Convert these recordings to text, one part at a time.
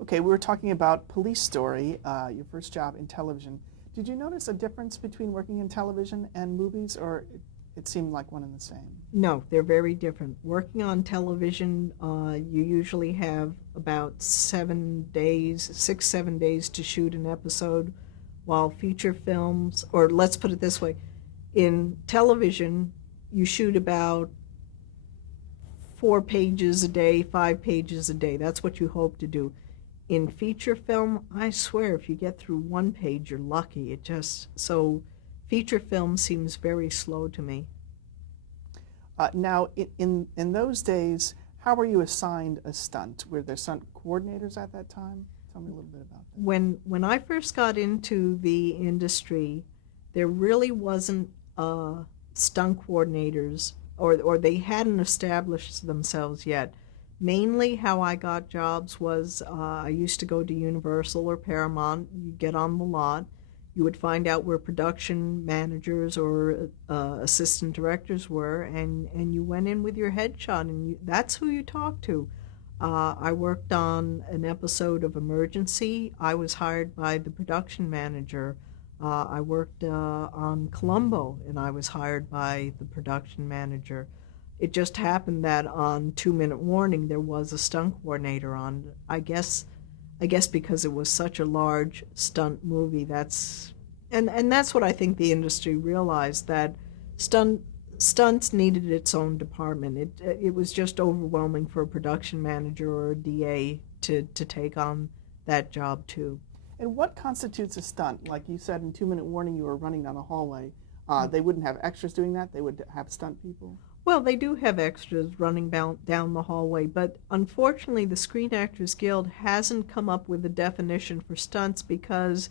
Okay, we were talking about Police Story, your first job in television. Did you notice a difference between working in television and movies, or it seemed like one and the same? No, they're very different. Working on television, you usually have about 7 days, 7 days to shoot an episode, while feature films, or let's put it this way, in television, you shoot about 4 pages a day, 5 pages a day. That's what you hope to do. In feature film, I swear, if you get through one page, you're lucky. So feature film seems very slow to me. Now, in those days, how were you assigned a stunt? Were there stunt coordinators at that time? Tell me a little bit about that. When I first got into the industry, there really wasn't stunt coordinators, or they hadn't established themselves yet. Mainly, how I got jobs was I used to go to Universal or Paramount. You get on the lot, you would find out where production managers or assistant directors were, and you went in with your headshot, and that's who you talked to. I worked on an episode of Emergency. I was hired by the production manager. I worked on Columbo, and I was hired by the production manager. It just happened that on 2 Minute Warning there was a stunt coordinator on. I guess because it was such a large stunt movie. And that's what I think the industry realized, that stunt stunts needed its own department. It was just overwhelming for a production manager or a DA to take on that job too. And what constitutes a stunt? Like you said, in 2 Minute Warning, you were running down a hallway. They wouldn't have extras doing that. They would have stunt people. Well, they do have extras running down the hallway, but unfortunately, the Screen Actors Guild hasn't come up with a definition for stunts because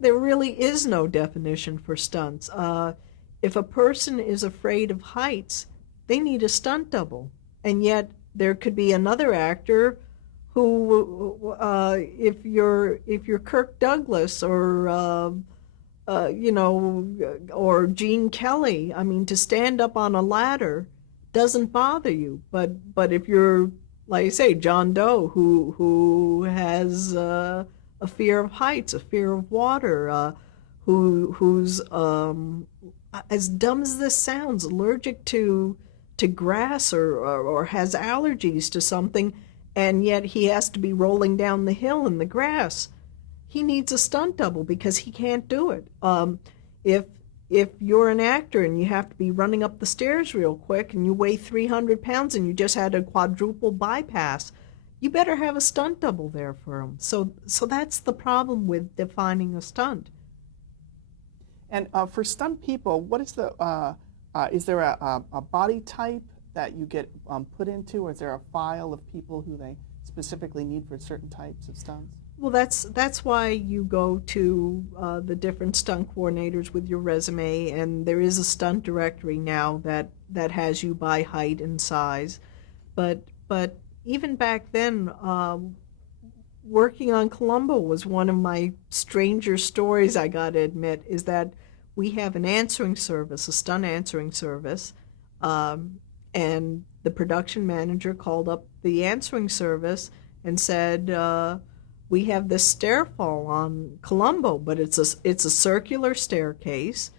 there really is no definition for stunts. If a person is afraid of heights, they need a stunt double, and yet there could be another actor who, if you're Kirk Douglas or Gene Kelly, I mean, to stand up on a ladder doesn't bother you. But if you're, like I say, John Doe, who has a fear of heights, a fear of water, who's as dumb as this sounds, allergic to grass, or has allergies to something, and yet he has to be rolling down the hill in the grass. He needs a stunt double because he can't do it. If if you're an actor and you have to be running up the stairs real quick and you weigh 300 pounds and you just had a quadruple bypass, you better have a stunt double there for him. So that's the problem with defining a stunt. And for stunt people, what is there a body type that you get put into, or is there a file of people who they specifically need for certain types of stunts? Well, that's why you go to the different stunt coordinators with your resume, and there is a stunt directory now that has you by height and size. But even back then, working on Columbo was one of my stranger stories. I got to admit, is that we have an answering service, a stunt answering service, and the production manager called up the answering service and said, we have this stairfall on Columbo, but it's a circular staircase,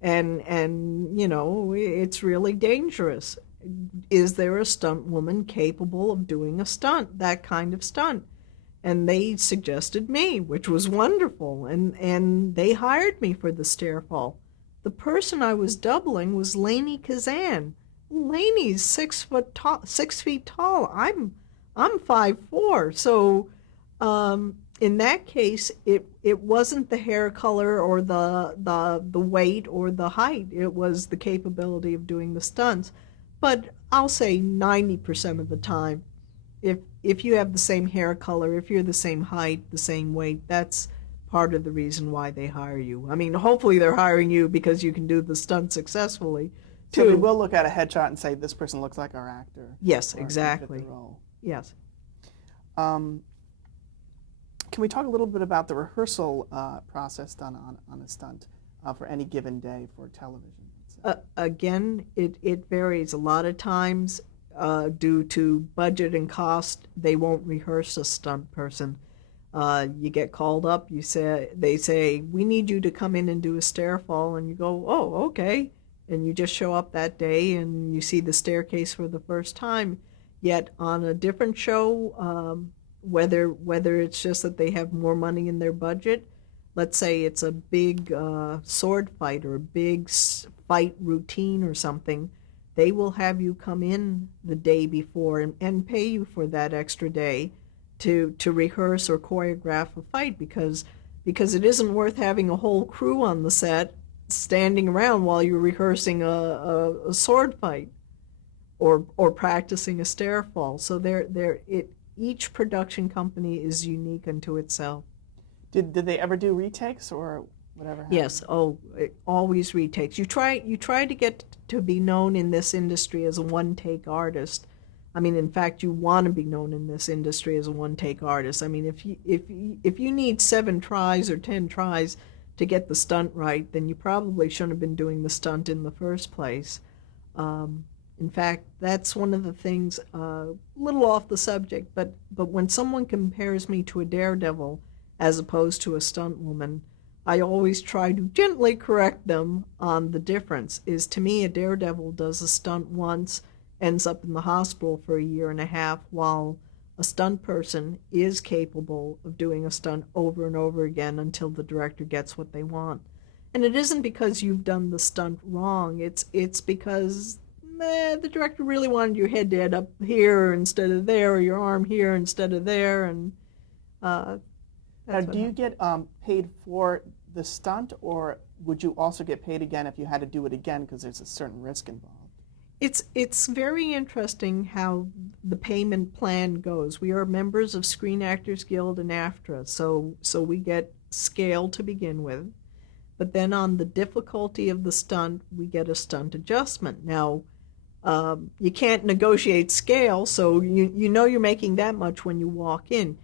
and it's really dangerous. Is there a stunt woman capable of doing a stunt, that kind of stunt? And they suggested me, which was wonderful, and they hired me for the stairfall. The person I was doubling was Lainey Kazan. Lainey's 6 foot tall, 6 feet tall. I'm 5'4", so in that case, it wasn't the hair color or the weight or the height. It was the capability of doing the stunts. But I'll say 90% of the time, if you have the same hair color, if you're the same height, the same weight, that's part of the reason why they hire you. I mean, hopefully they're hiring you because you can do the stunt successfully, So they too. will look at a headshot and say, this person looks like our actor, Yes, or can fit the exactly. role. Yes. Um, can we talk a little bit about the rehearsal process done on a stunt for any given day for television? Let's say? Again, it varies. A lot of times, due to budget and cost, they won't rehearse a stunt person. You get called up. They say we need you to come in and do a stair fall, and you go, oh, okay, and you just show up that day and you see the staircase for the first time. Yet on a different show, whether it's just that they have more money in their budget, let's say it's a big sword fight or a big fight routine or something, they will have you come in the day before and pay you for that extra day to rehearse or choreograph a fight because it isn't worth having a whole crew on the set standing around while you're rehearsing a sword fight or practicing a stair fall. So each production company is unique unto itself. Did they ever do retakes or whatever happened? Yes. Oh, always retakes. You try to get to be known in this industry as a one-take artist. I mean, in fact, you want to be known in this industry as a one-take artist. I mean, if you need 7 tries or 10 tries to get the stunt right, then you probably shouldn't have been doing the stunt in the first place. In fact, that's one of the things, a little off the subject, but when someone compares me to a daredevil as opposed to a stunt woman, I always try to gently correct them on the difference. Is to me, a daredevil does a stunt once, ends up in the hospital for a year and a half, while a stunt person is capable of doing a stunt over and over again until the director gets what they want. And it isn't because you've done the stunt wrong. It's because the director really wanted your head to end up here instead of there, or your arm here instead of there, and now, do you get paid for the stunt, or would you also get paid again if you had to do it again because there's a certain risk involved? It's very interesting how the payment plan goes. We are members of Screen Actors Guild and AFTRA, so we get scale to begin with. But then on the difficulty of the stunt, we get a stunt adjustment. Now, you can't negotiate scale, so you know you're making that much when you walk in,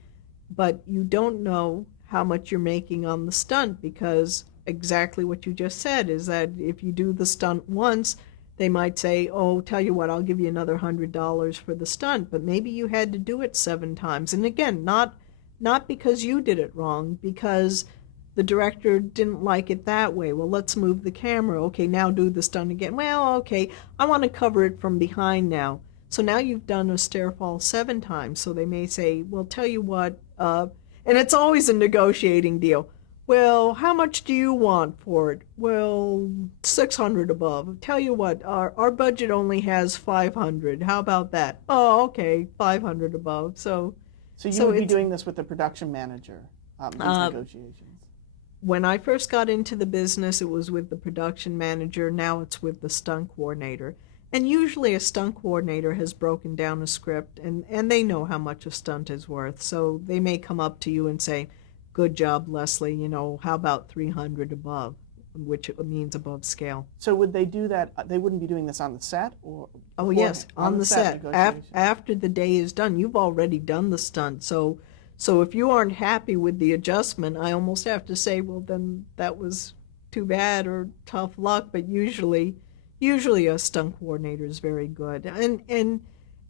but you don't know how much you're making on the stunt, because exactly what you just said is that if you do the stunt once, they might say, oh, tell you what, I'll give you another $100 for the stunt, but maybe you had to do it 7 times. And again, not because you did it wrong, because the director didn't like it that way. Well, let's move the camera. Okay, now do the stunt again. Well, okay, I want to cover it from behind now. So now you've done a stair fall 7 times. So they may say, well, tell you what, and it's always a negotiating deal. Well, how much do you want for it? Well, 600 above. Tell you what, our budget only has 500. How about that? Oh, okay, 500 above. So you would be doing this with the production manager, these negotiations? When I first got into the business, it was with the production manager. Now it's with the stunt coordinator. And usually a stunt coordinator has broken down a script, and they know how much a stunt is worth. So they may come up to you and say, good job, Leslie, how about 300 above, which means above scale. So would they do that? They wouldn't be doing this on the set? Oh, yes, on the set. After the day is done, you've already done the stunt. So if you aren't happy with the adjustment, I almost have to say, well, then that was too bad or tough luck. But usually a stunt coordinator is very good.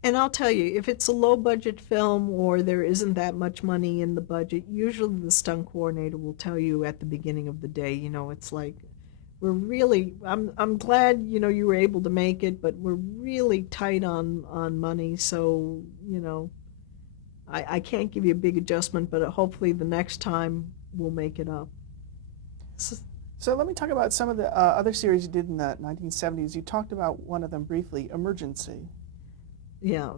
And I'll tell you, if it's a low-budget film or there isn't that much money in the budget, usually the stunt coordinator will tell you at the beginning of the day, it's like, I'm glad, you were able to make it, but we're really tight on money, so, I can't give you a big adjustment, but hopefully the next time we'll make it up. So let me talk about some of the other series you did in the 1970s. You talked about one of them briefly, Emergency. Yeah,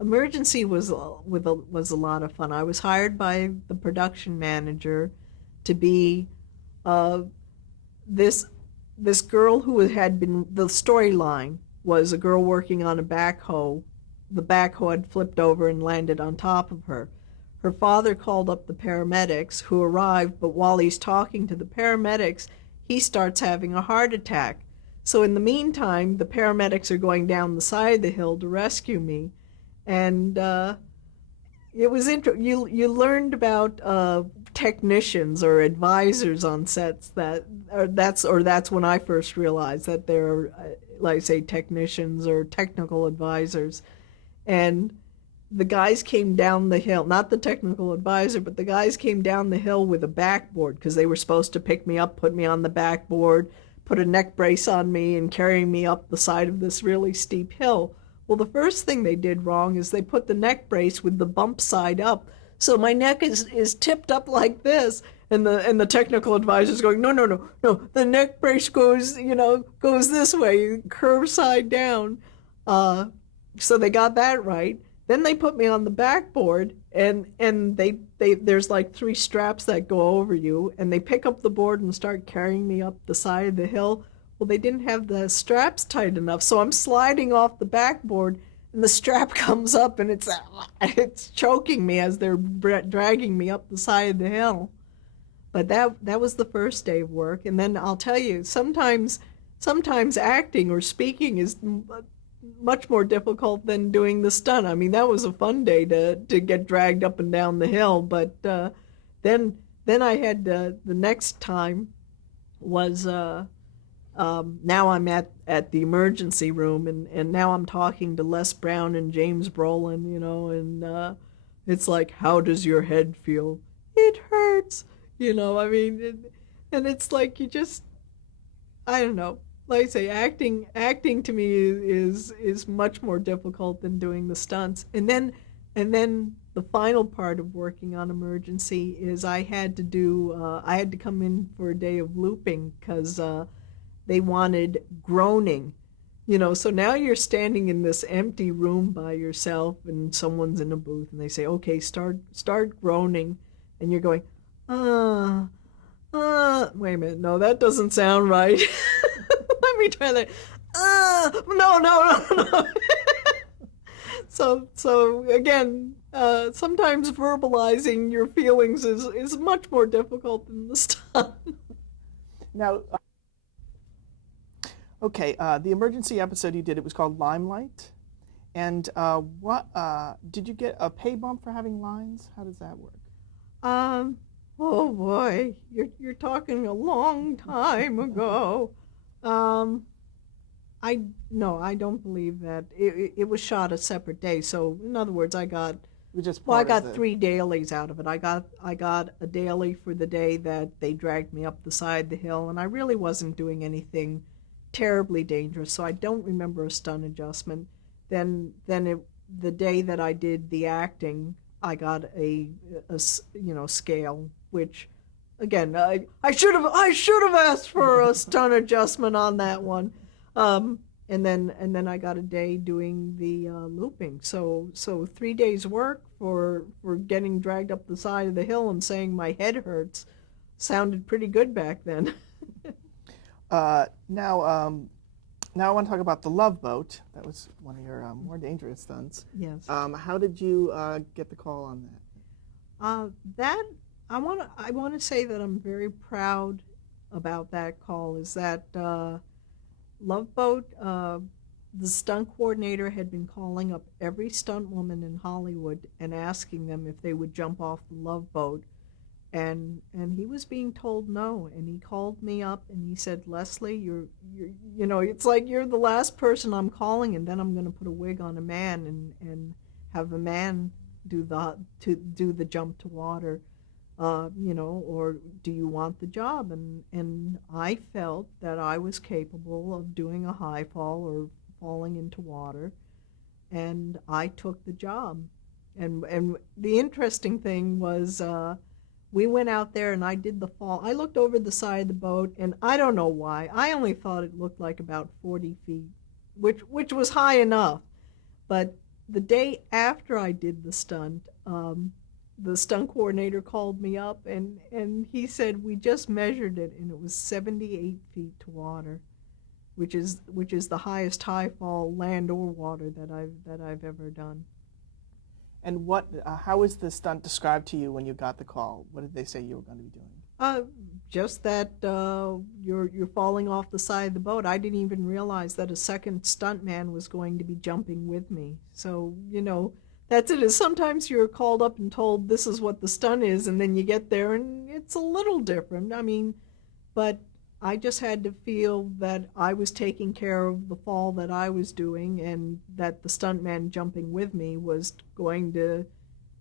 Emergency was a lot of fun. I was hired by the production manager to be this girl who had been, the storyline was a girl working on a backhoe. The backhoe had flipped over and landed on top of her. Her father called up the paramedics, who arrived, but while he's talking to the paramedics, he starts having a heart attack. So in the meantime, the paramedics are going down the side of the hill to rescue me. And it was you learned about technicians or advisors on sets that's when I first realized that there are like say technicians or technical advisors, and the guys came down the hill, not the technical advisor, but the guys came down the hill with a backboard because they were supposed to pick me up, put me on the backboard, put a neck brace on me, and carry me up the side of this really steep hill. Well, the first thing they did wrong is they put the neck brace with the bump side up. So my neck is tipped up like this, and the technical advisor's going, no, no, no, no, the neck brace goes, goes this way, curve side down. So they got that right. Then they put me on the backboard, and they there's like 3 straps that go over you, and they pick up the board and start carrying me up the side of the hill. Well, they didn't have the straps tight enough, so I'm sliding off the backboard, and the strap comes up, and it's choking me as they're dragging me up the side of the hill. But that was the first day of work, and then I'll tell you, sometimes acting or speaking is much more difficult than doing the stunt. I mean, that was a fun day to get dragged up and down the hill, but then I had the next time was now I'm at the emergency room, and now I'm talking to Les Brown and James Brolin, and it's like, how does your head feel? It hurts, I mean, and it's like I don't know. Like I say, acting to me is much more difficult than doing the stunts. And then the final part of working on Emergency is I had to come in for a day of looping because they wanted groaning. So now you're standing in this empty room by yourself, and someone's in a booth, and they say, okay, start groaning, and you're going, wait a minute, no, that doesn't sound right. Let me try that. No. So again, sometimes verbalizing your feelings is much more difficult than the stunt. Now, okay, the emergency episode you did, it was called Limelight. And what did you get a pay bump for having lines? How does that work? Oh boy, you're talking a long time ago. I don't believe that. It was shot a separate day. So in other words, I got 3 dailies out of it. I got a daily for the day that they dragged me up the side of the hill, and I really wasn't doing anything terribly dangerous, so I don't remember a stunt adjustment. Then the day that I did the acting, I got a scale, which again, I should have asked for a stunt adjustment on that one, and then I got a day doing the looping. So 3 days work for getting dragged up the side of the hill and saying my head hurts sounded pretty good back then. Now I want to talk about the Love Boat. That was one of your more dangerous stunts. Yes. How did you get the call on that? I want to say that I'm very proud about that call. Is that Love Boat? The stunt coordinator had been calling up every stunt woman in Hollywood and asking them if they would jump off the Love Boat, and he was being told no. And he called me up and he said, Leslie, you're it's like you're the last person I'm calling, and then I'm going to put a wig on a man and have a man do the jump to water. Or do you want the job? And I felt that I was capable of doing a high fall or falling into water, and I took the job. And the interesting thing was we went out there and I did the fall. I looked over the side of the boat, and I don't know why. I only thought it looked like about 40 feet, which was high enough. But the day after I did the stunt coordinator called me up and he said, we just measured it and it was 78 feet to water, which is the highest high fall, land or water, that I've ever done. And how was the stunt described to you when you got the call? What did they say you were going to be doing? Just that you're falling off the side of the boat. I didn't even realize that a second stuntman was going to be jumping with me. So That's it. Is sometimes you're called up and told this is what the stunt is, and then you get there and it's a little different. I mean, but I just had to feel that I was taking care of the fall that I was doing, and that the stuntman jumping with me was going to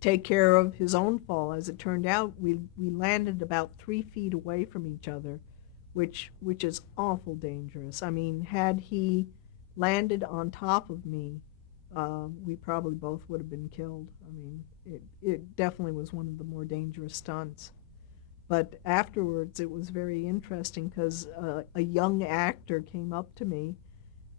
take care of his own fall. As it turned out, we landed about 3 feet away from each other, which is awful dangerous. I mean, had he landed on top of me, we probably both would have been killed. I mean, it definitely was one of the more dangerous stunts. But afterwards, it was very interesting because a young actor came up to me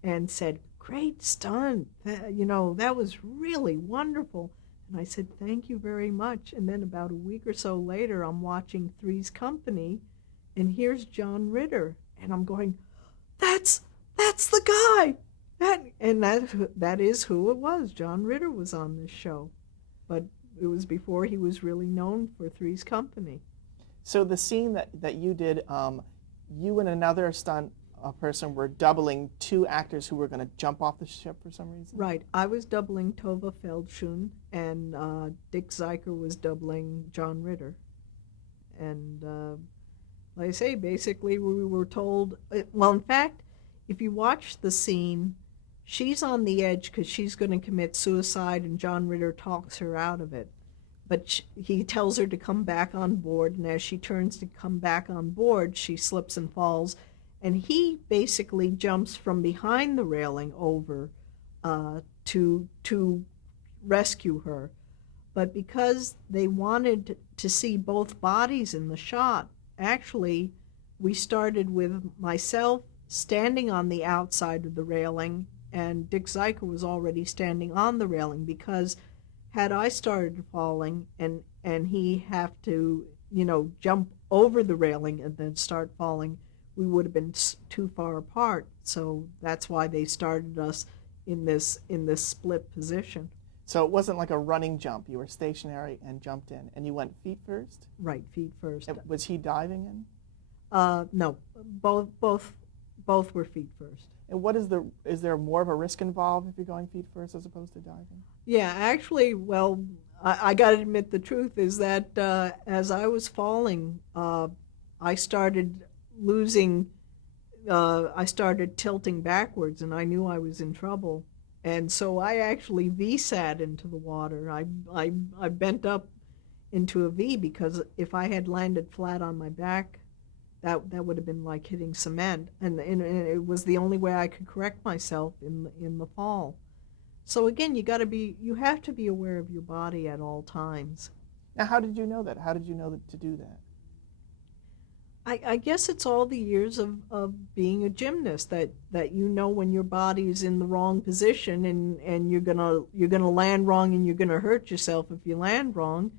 and said, "Great stunt! That was really wonderful." And I said, "Thank you very much." And then about a week or so later, I'm watching Three's Company, and here's John Ritter, and I'm going, "That's the guy." That is who it was. John Ritter was on this show, but it was before he was really known for Three's Company. So the scene that you did, you and another stunt person were doubling two actors who were going to jump off the ship for some reason? Right. I was doubling Tova Feldschun, and Dick Zeiker was doubling John Ritter. And like I say, basically we were told, well, in fact, if you watch the scene, she's on the edge because she's going to commit suicide, and John Ritter talks her out of it. But he tells her to come back on board, and as she turns to come back on board, she slips and falls, and he basically jumps from behind the railing over to rescue her. But because they wanted to see both bodies in the shot, actually, we started with myself standing on the outside of the railing, and Dick Zeiker was already standing on the railing, because had I started falling and he have to, jump over the railing and then start falling, we would have been too far apart. So that's why they started us in this split position. So it wasn't like a running jump. You were stationary and jumped in, and you went feet first? Right, feet first. Was he diving in? No, both were feet first. And is there more of a risk involved if you're going feet first as opposed to diving? Yeah, actually, well, I got to admit the truth is that as I was falling, I started losing, I started tilting backwards, and I knew I was in trouble. And so I actually V-sat into the water. I bent up into a V, because if I had landed flat on my back, that would have been like hitting cement, and it was the only way I could correct myself in the fall. So again, you have to be aware of your body at all times. Now, how did you know that? How did you know to do that? I guess it's all the years of being a gymnast that you know when your body is in the wrong position, and you're gonna land wrong, and you're gonna hurt yourself if you land wrong.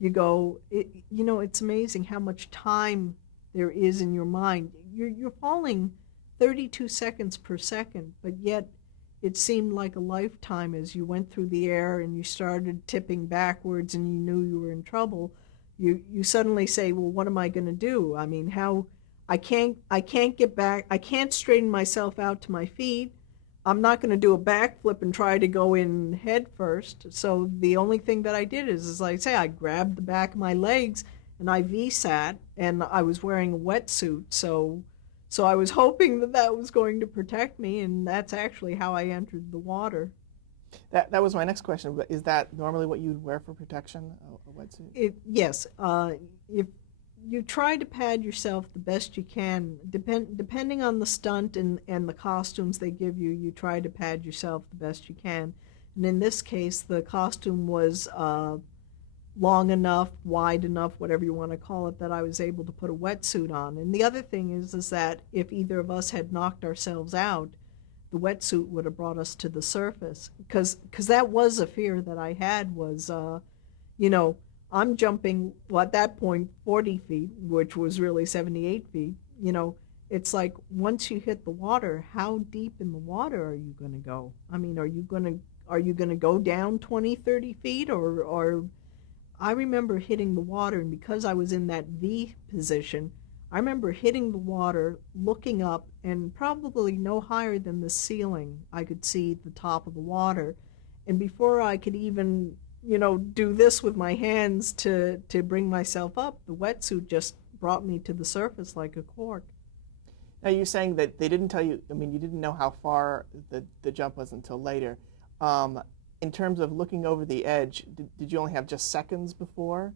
It's amazing how much time there is in your mind. You're falling 32 seconds per second, but yet it seemed like a lifetime as you went through the air and you started tipping backwards and you knew you were in trouble. You suddenly say, well, what am I going to do? I mean, I can't get back. I can't straighten myself out to my feet. I'm not going to do a backflip and try to go in head first. So the only thing that I did is like I say, I grabbed the back of my legs and I V-sat, and I was wearing a wetsuit. So I was hoping that was going to protect me, and that's actually how I entered the water. That was my next question. But is that normally what you'd wear for protection, a wetsuit? Yes. If you try to pad yourself the best you can, depending on the stunt and the costumes they give you, you try to pad yourself the best you can. And in this case, the costume was long enough, wide enough, whatever you want to call it, that I was able to put a wetsuit on. And the other thing is that if either of us had knocked ourselves out, the wetsuit would have brought us to the surface. Because that was a fear that I had was, I'm jumping, well, at that point, 40 feet, which was really 78 feet. It's like once you hit the water, how deep in the water are you going to go? I mean, are you going to go down 20, 30 feet, or I remember hitting the water, and because I was in that V position, I remember hitting the water, looking up, and probably no higher than the ceiling, I could see the top of the water. and before I could even, do this with my hands to bring myself up, the wetsuit just brought me to the surface like a cork. Now you're saying that they didn't tell you. I mean, you didn't know how far the jump was until later. Um, in terms of looking over the edge, did you only have just seconds before,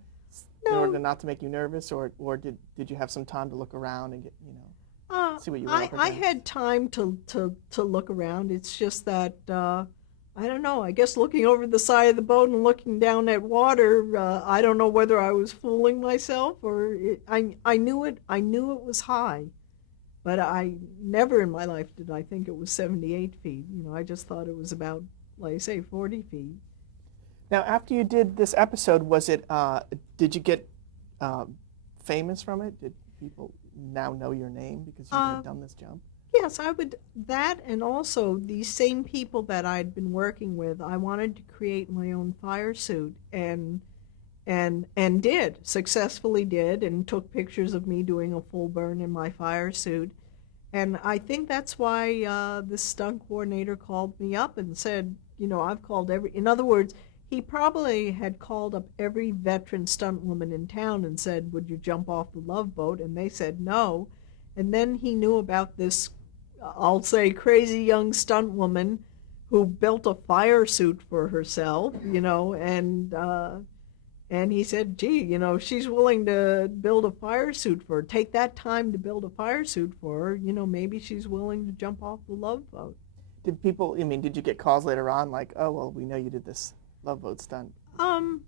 in order No, not to make you nervous, or did you have some time to look around and get see what you were I up I against? had time to look around. It's just that I don't know. I guess looking over the side of the boat and looking down at water, I don't know whether I was fooling myself or I knew it. I knew it was high, but I never in my life did I think it was 78 feet. I just thought it was about, like I say, 40 feet. Now, after you did this episode, was it? Did you get um, famous from it? Did people now know your name because you Uh, had done this jump? Yes, I would that, and also these same people that I'd been working with, I wanted to create my own fire suit and did successfully did and took pictures of me doing a full burn in my fire suit. And I think that's why this stunt coordinator called me up and said, I've called in other words, he probably had called up every veteran stunt woman in town and said, would you jump off the Love Boat? And they said no. And then he knew about this, I'll say, crazy young stunt woman who built a fire suit for herself, and he said, gee, she's willing to build a fire suit for her. Take that time to build a fire suit for her. Maybe she's willing to jump off the Love Boat. Did people? I mean, did you get calls later on like, "Oh, well, we know you did this Love Boat stunt"? Um,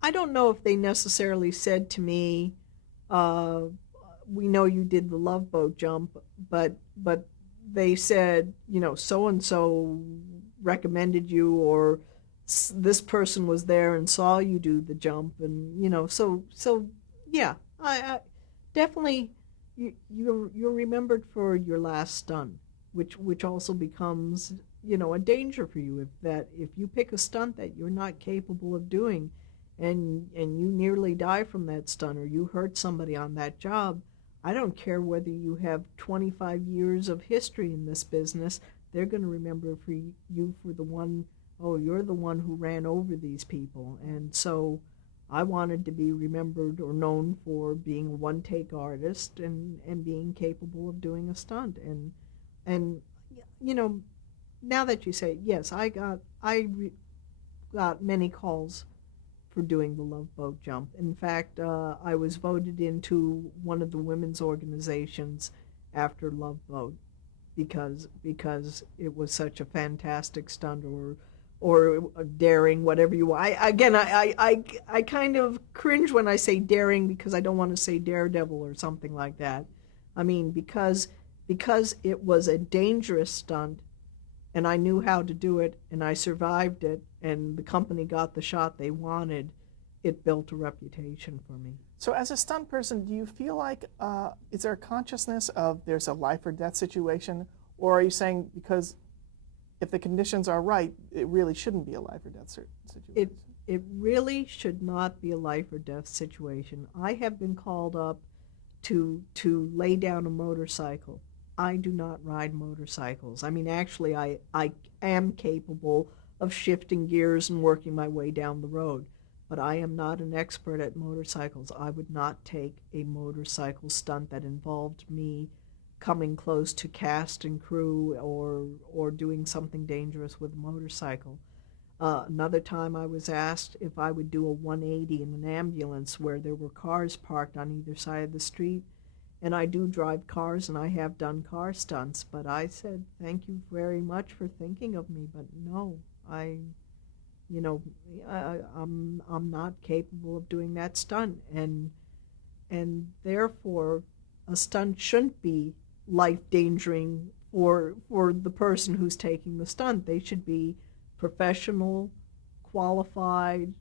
I don't know if they necessarily said to me, uh, we know you did the Love Boat jump, but they said, so and so recommended you, or this person was there and saw you do the jump, and so yeah, I definitely you're remembered for your last stunt, which also becomes a danger for you if you pick a stunt that you're not capable of doing, and you nearly die from that stunt or you hurt somebody on that job. I don't care whether you have 25 years of history in this business, they're going to remember for you for the one, oh, you're the one who ran over these people. And so I wanted to be remembered or known for being a one take artist and being capable of doing a stunt. And you know, now that you say it, yes, got many calls for doing the Love Boat jump. In fact, I was voted into one of the women's organizations after Love Boat because it was such a fantastic stunt or daring, whatever you want. I kind of cringe when I say daring because I don't want to say daredevil or something like that. I mean because it was a dangerous stunt and I knew how to do it and I survived it and the company got the shot they wanted, it built a reputation for me. So, as a stunt person, do you feel like is there a consciousness of there's a life or death situation, or are you saying because if the conditions are right, it really shouldn't be a life or death It situation? it really should not be a life or death situation. I have been called up to lay down a motorcycle. I do not ride motorcycles. I mean, actually, I am capable of shifting gears and working my way down the road, but I am not an expert at motorcycles. I would not take a motorcycle stunt that involved me coming close to cast and crew or doing something dangerous with a motorcycle. Another time I was asked if I would do a 180 in an ambulance where there were cars parked on either side of the street. And I do drive cars and I have done car stunts, but I said, thank you very much for thinking of me, but no, I, you know, I'm not capable of doing that stunt. And therefore, a stunt shouldn't be life endangering for the person who's taking the stunt. They should be professional, qualified,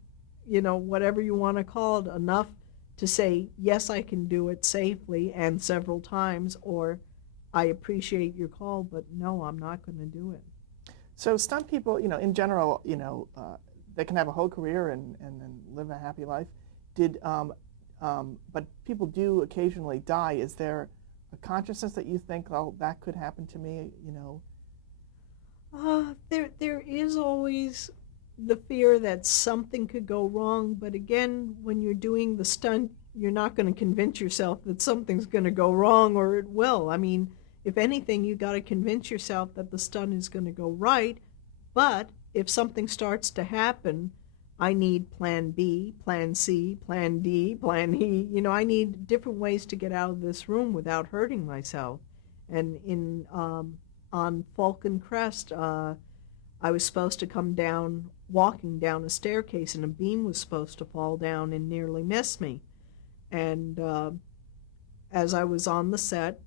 whatever you want to call it, enough to say, yes, I can do it safely and several times, or I appreciate your call, but no, I'm not going to do it. So, stunt people, in general, they can have a whole career and live a happy life. Did but people do occasionally die. Is there a consciousness that you think, oh, that could happen to me? There is always the fear that something could go wrong, but again, when you're doing the stunt, you're not going to convince yourself that something's going to go wrong or it will. I mean, if anything, you got to convince yourself that the stunt is going to go right. But if something starts to happen, I need plan B, plan C, plan D, plan E. You know, I need different ways to get out of this room without hurting myself. And in on Falcon Crest, I was supposed to come down, walking down a staircase, and a beam was supposed to fall down and nearly miss me. And as I was on the set,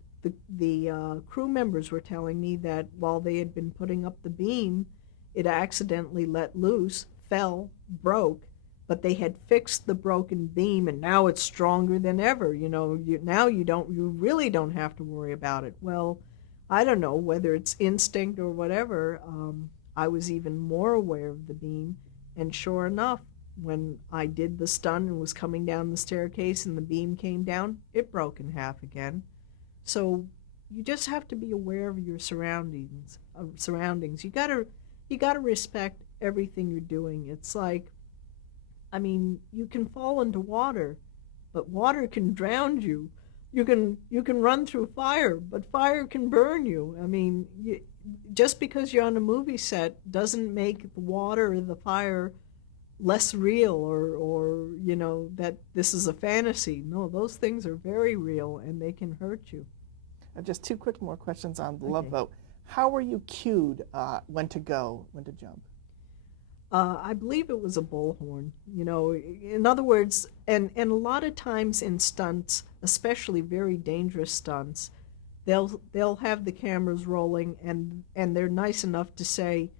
the crew members were telling me that while they had been putting up the beam, it accidentally let loose, fell, broke, but they had fixed the broken beam, and now it's stronger than ever. You know, now you really don't have to worry about it. Well, I don't know whether it's instinct or whatever. I was even more aware of the beam, and sure enough, when I did the stunt and was coming down the staircase and the beam came down, it broke in half again. So you just have to be aware of your surroundings. You gotta respect everything you're doing. It's like, I mean, you can fall into water, but water can drown you. You can run through fire, but fire can burn you. I mean, just because you're on a movie set doesn't make the water or the fire less real, or that this is a fantasy. No, those things are very real and they can hurt you. Just two quick more questions on the Love Okay. Boat. How were you cued when to go, when to jump? I believe it was a bullhorn. In other words, and a lot of times in stunts, especially very dangerous stunts, they'll have the cameras rolling, and they're nice enough to say,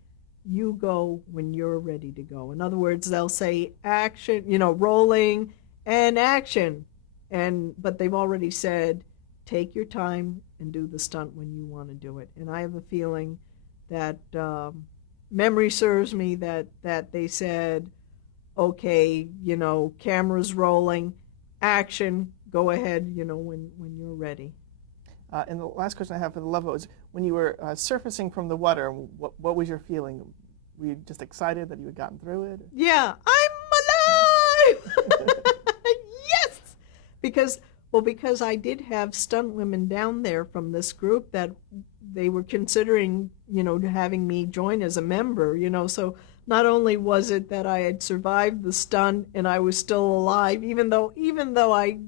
"You go when you're ready to go." In other words, they'll say action, rolling and action, but they've already said, take your time and do the stunt when you want to do it. And I have a feeling that memory serves me that they said, okay, cameras rolling, action, go ahead, when you're ready. And the last question I have for the Love Boat is, when you were surfacing from the water, what was your feeling? Were you just excited that you had gotten through it? Yeah, I'm alive! Yes! Because I did have stunt women down there from this group that they were considering, having me join as a member, so not only was it that I had survived the stunt and I was still alive, even though I,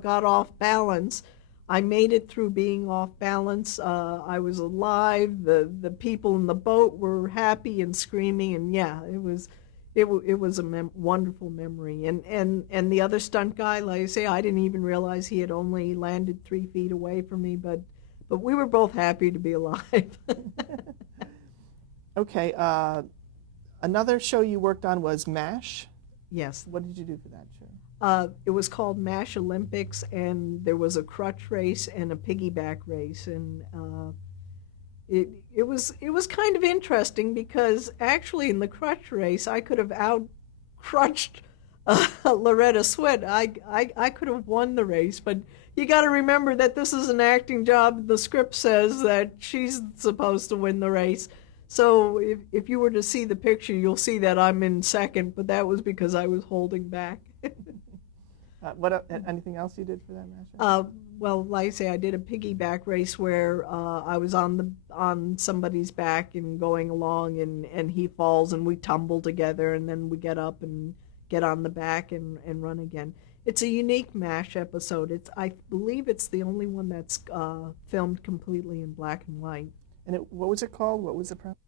got off balance, I made it through being off balance. I was alive. The people in the boat were happy and screaming, and yeah, it was a wonderful memory. And the other stunt guy, like I say, I didn't even realize he had only landed 3 feet away from me, but we were both happy to be alive. Okay. Another show you worked on was MASH. Yes. What did you do for that show? It was called MASH Olympics, and there was a crutch race and a piggyback race, and it was kind of interesting because actually in the crutch race I could have out crutched Loretta Swit. I could have won the race, but you got to remember that this is an acting job. The script says that she's supposed to win the race. So if you were to see the picture, you'll see that I'm in second, but that was because I was holding back. Anything else you did for that MASH? Well, like I say, I did a piggyback race where I was on somebody's back and going along, and he falls, and we tumble together, and then we get up and get on the back and run again. It's a unique MASH episode. I believe it's the only one that's filmed completely in black and white. And what was it called? What was the premise?